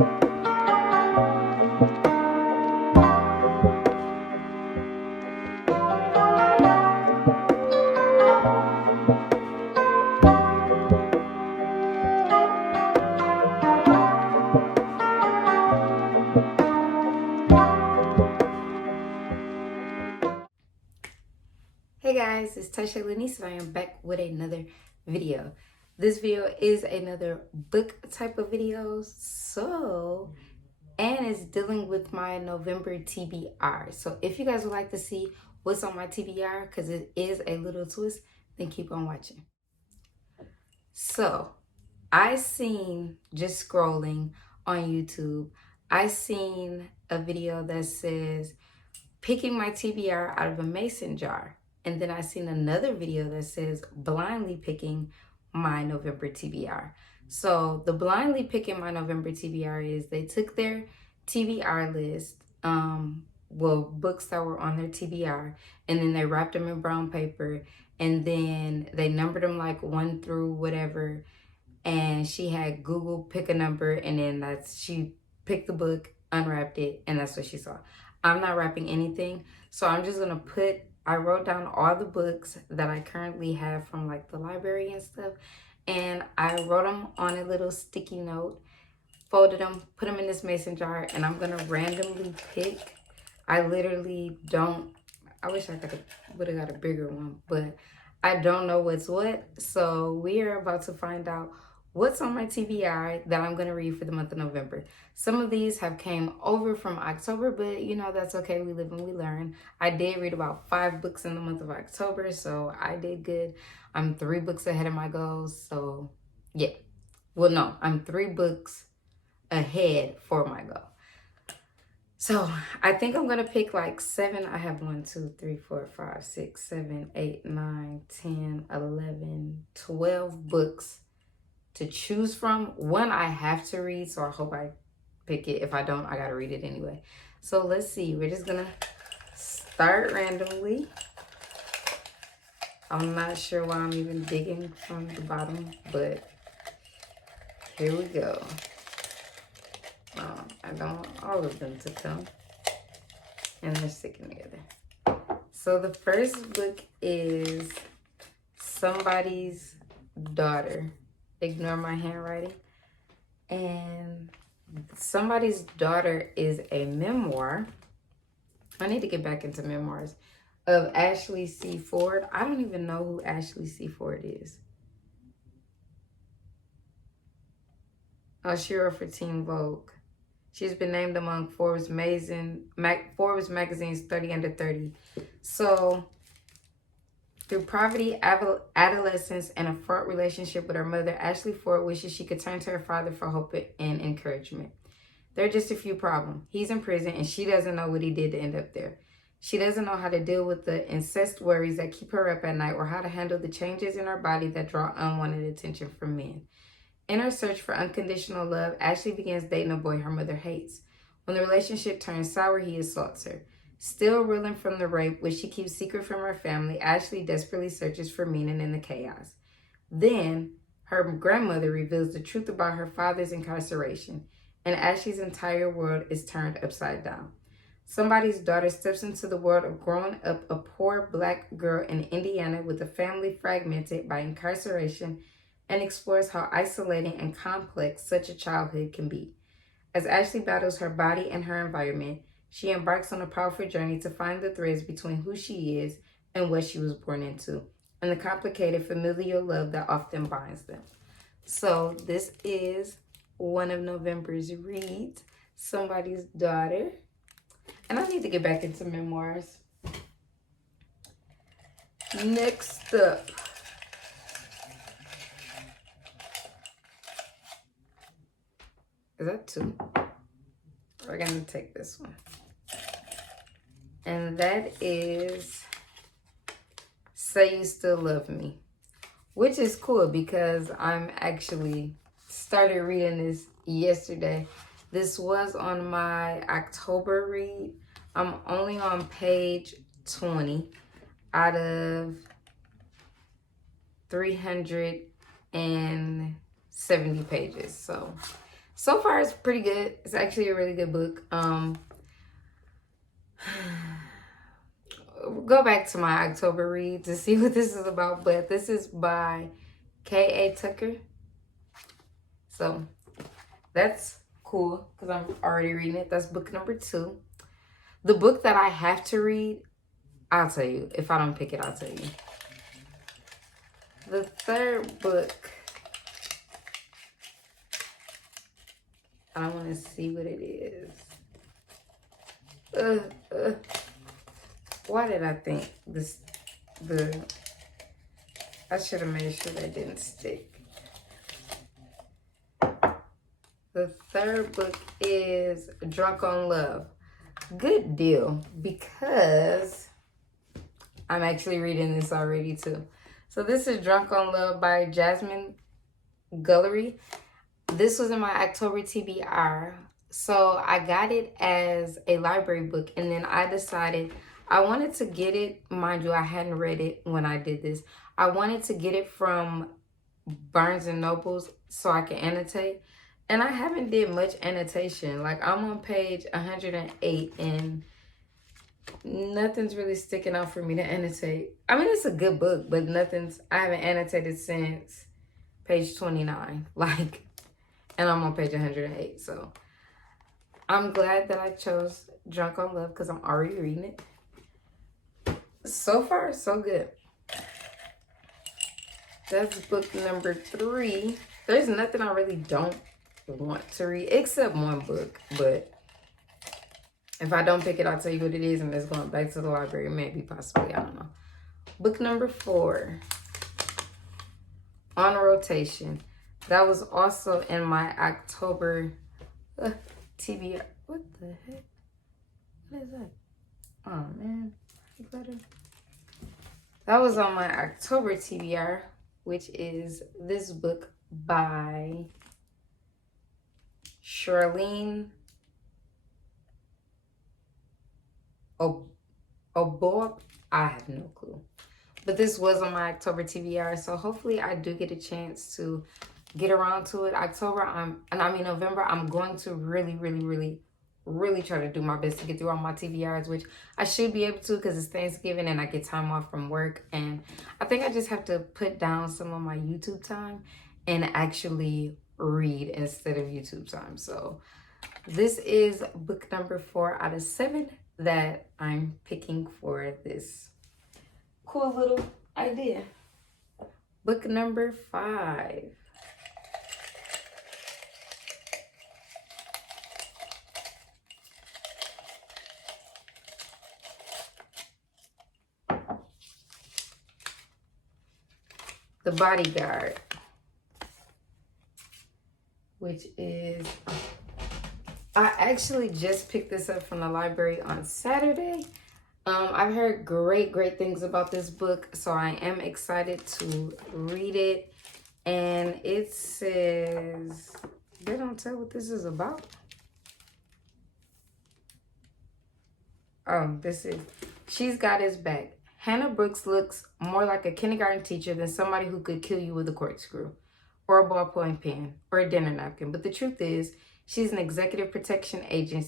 Hey guys, it's Tasha Lanice and I am back with another video. This video is another book type of video, and it's dealing with my November TBR. So if you guys would like to see what's on my TBR, because it is a little twist, then keep on watching. So I seen, just scrolling on YouTube, I seen a video that says picking my TBR out of a mason jar. And then I seen another video that says blindly picking my November TBR. So the blindly picking my November TBR is they took their TBR list, books that were on their TBR, and then they wrapped them in brown paper, and then they numbered them like 1 through whatever. And she had Google pick a number, and then she picked the book, unwrapped it, and that's what she saw. I'm not wrapping anything, so I'm just gonna I wrote down all the books that I currently have from like the library and stuff, and I wrote them on a little sticky note, folded them, put them in this mason jar, and I'm gonna randomly pick. I literally don't, I wish I would have got a bigger one, but I don't know what's what, so we are about to find out what's on my TBR that I'm going to read for the month of November. Some of these have came over from October, but you know, that's okay. We live and we learn. I did read about 5 books in the month of October, so I did good. I'm 3 books ahead of my goals, so yeah. Well, no, I'm 3 books ahead for my goal. So I think I'm going to pick like 7. I have 1, 2, 3, 4, 5, 6, 7, 8, 9, 10, 11, 12 books to choose from. One I have to read, so I hope I pick it. If I don't, I gotta read it anyway. So let's see. We're just gonna start randomly. I'm not sure why I'm even digging from the bottom, but here we go. I don't want all of them to come, and they're sticking together. So the first book is Somebody's Daughter. Ignore my handwriting. And Somebody's Daughter is a memoir. I need to get back into memoirs of Ashley C. Ford. I don't even know who Ashley C. Ford is. Oh, she wrote for Teen Vogue. She's been named among Forbes Magazine's 30 Under 30. So through poverty, adolescence, and a fraught relationship with her mother, Ashley Ford wishes she could turn to her father for hope and encouragement. There are just a few problems. He's in prison, and she doesn't know what he did to end up there. She doesn't know how to deal with the incest worries that keep her up at night, or how to handle the changes in her body that draw unwanted attention from men. In her search for unconditional love, Ashley begins dating a boy her mother hates. When the relationship turns sour, he assaults her. Still reeling from the rape, which she keeps secret from her family, Ashley desperately searches for meaning in the chaos. Then, her grandmother reveals the truth about her father's incarceration, and Ashley's entire world is turned upside down. Somebody's Daughter steps into the world of growing up a poor Black girl in Indiana with a family fragmented by incarceration, and explores how isolating and complex such a childhood can be. As Ashley battles her body and her environment, she embarks on a powerful journey to find the threads between who she is and what she was born into, and the complicated familial love that often binds them. So this is one of November's reads, Somebody's Daughter. And I need to get back into memoirs. Next up, is that 2? We're gonna take this one. And that is Say You Still Love Me, which is cool because I'm actually started reading this yesterday. This was on my October read. I'm only on page 20 out of 370 pages. So So far, it's pretty good. It's actually a really good book. Go back to my October read to see what this is about, but this is by K.A. Tucker. So that's cool because I'm already reading it. That's book number 2. The book that I have to read, I'll tell you. If I don't pick it, I'll tell you. The third book, I want to see what it is. Why did I think I should have made sure that didn't stick. The third book is Drunk on Love. Good deal, because I'm actually reading this already too. So this is Drunk on Love by Jasmine Guillory. This was in my October TBR. So I got it as a library book, and then I decided I wanted to get it. Mind you, I hadn't read it when I did this. I wanted to get it from Barnes and Nobles so I can annotate. And I haven't did much annotation. Like, I'm on page 108 and nothing's really sticking out for me to annotate. I mean, it's a good book, but I haven't annotated since page 29. Like, and I'm on page 108. So I'm glad that I chose Drunk on Love because I'm already reading it. So far, so good. That's book number 3. There's nothing I really don't want to read except one book, but if I don't pick it, I'll tell you what it is, and it's going back to the library, maybe, possibly, I don't know. Book number 4, On Rotation. That was also in my October TBR. What the heck? What is that? Oh man, that was on my October TBR, which is this book by Charlene Oboe. I have no clue. But this was on my October TBR, so hopefully I do get a chance to get around to it. November, I'm going to really try to do my best to get through all my TBRs, which I should be able to because it's Thanksgiving and I get time off from work. And I think I just have to put down some of my YouTube time and actually read instead of YouTube time. So this is book number 4 out of 7 that I'm picking for this cool little idea. Book number 5. The Bodyguard, which is, I actually just picked this up from the library on Saturday. I've heard great things about this book, so I am excited to read it. And it says, they don't tell what this is about. This is, She's Got His Back. Hannah Brooks looks more like a kindergarten teacher than somebody who could kill you with a corkscrew, or a ballpoint pen, or a dinner napkin. But the truth is, she's an executive protection agent,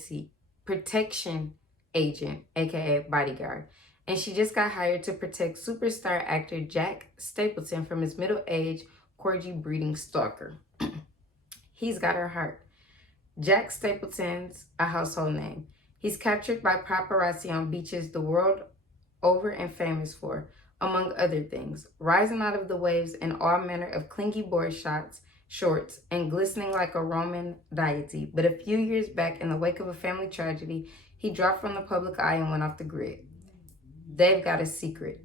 aka Bodyguard. And she just got hired to protect superstar actor Jack Stapleton from his middle-aged corgi breeding stalker. He's got her heart. Jack Stapleton's a household name. He's captured by paparazzi on beaches the world over and famous for, among other things, rising out of the waves in all manner of clingy board shorts, and glistening like a Roman deity. But a few years back, in the wake of a family tragedy, he dropped from the public eye and went off the grid. They've got a secret.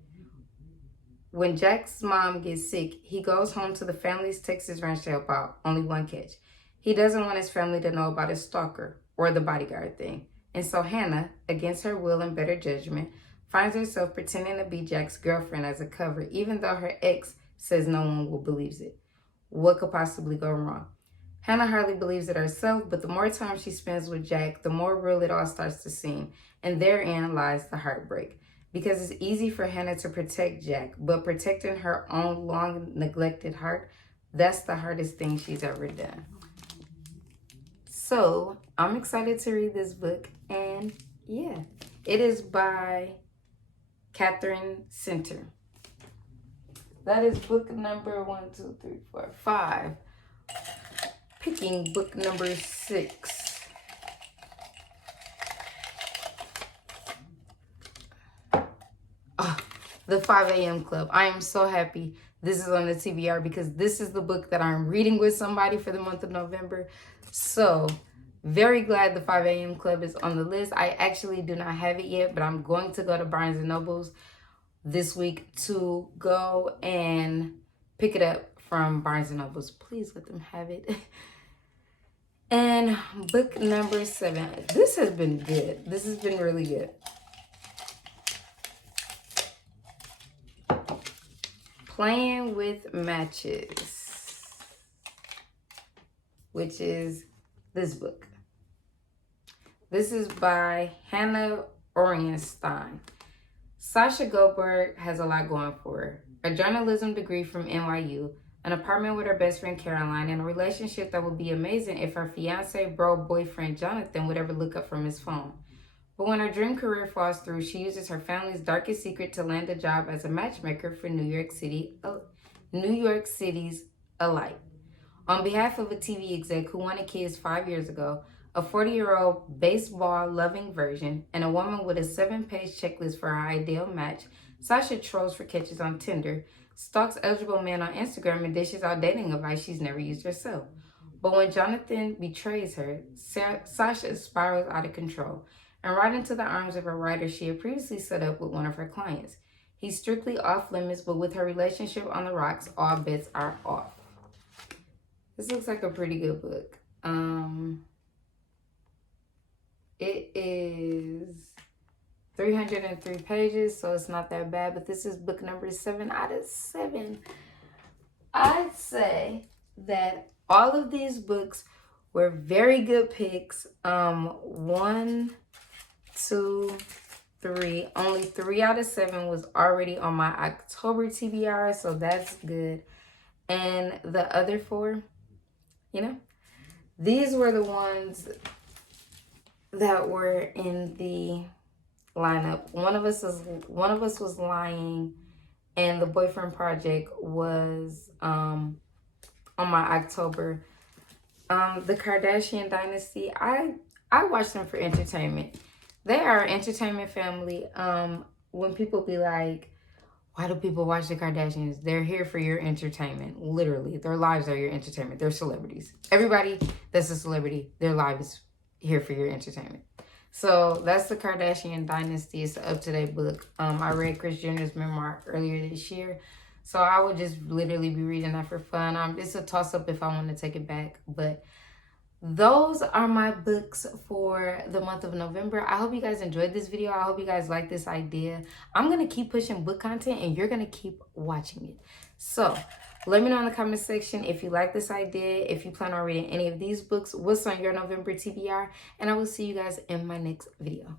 When Jack's mom gets sick, he goes home to the family's Texas ranch to help out. Only one catch. He doesn't want his family to know about his stalker or the bodyguard thing. And so Hannah, against her will and better judgment, finds herself pretending to be Jack's girlfriend as a cover, even though her ex says no one will believe it. What could possibly go wrong? Hannah hardly believes it herself, but the more time she spends with Jack, the more real it all starts to seem. And therein lies the heartbreak. Because it's easy for Hannah to protect Jack, but protecting her own long neglected heart, that's the hardest thing she's ever done. So I'm excited to read this book, and yeah, it is by Catherine Center. That is book number 5. Picking book number 6. Oh, the 5 a.m. Club. I am so happy this is on the TBR because this is the book that I'm reading with somebody for the month of November. So very glad the 5 a.m. Club is on the list. I actually do not have it yet, but I'm going to go to Barnes & Noble's this week to go and pick it up from Barnes & Noble's. Please let them have it. And book number 7. This has been good. This has been really good. Playing with Matches, which is this book. This is by Hannah Orenstein. Sasha Goldberg has a lot going for her. A journalism degree from NYU, an apartment with her best friend Caroline, and a relationship that would be amazing if her fiancé, boyfriend Jonathan would ever look up from his phone. But when her dream career falls through, she uses her family's darkest secret to land a job as a matchmaker for New York City's elite. On behalf of a TV exec who wanted kids 5 years ago, a 40-year-old baseball-loving virgin, and a woman with a 7-page checklist for her ideal match, Sasha trolls for catches on Tinder, stalks eligible men on Instagram, and dishes out dating advice she's never used herself. But when Jonathan betrays her, Sasha spirals out of control and right into the arms of a writer she had previously set up with one of her clients. He's strictly off limits, but with her relationship on the rocks, all bets are off. This looks like a pretty good book. It is 303 pages, so it's not that bad, but this is book number 7 out of 7. I'd say that all of these books were very good picks. 1, 2, 3. Only 3 out of 7 was already on my October TBR, so that's good. And the other 4, these were the ones that were in the lineup. One of us was Lying, and The Boyfriend Project was on my October. The Kardashian Dynasty, I watch them for entertainment. They are an entertainment family. When people be like, why do people watch the Kardashians? They're here for your entertainment. Literally, their lives are your entertainment. They're celebrities. Everybody that's a celebrity, their life is here for your entertainment. So that's the Kardashian Dynasty. It's an up-to-date book. I read Kris Jenner's memoir earlier this year. So I would just literally be reading that for fun. It's a toss-up if I want to take it back. But those are my books for the month of November. I hope you guys enjoyed this video. I hope you guys like this idea. I'm going to keep pushing book content, and you're going to keep watching it. So let me know in the comment section if you like this idea, if you plan on reading any of these books, what's on your November TBR, and I will see you guys in my next video.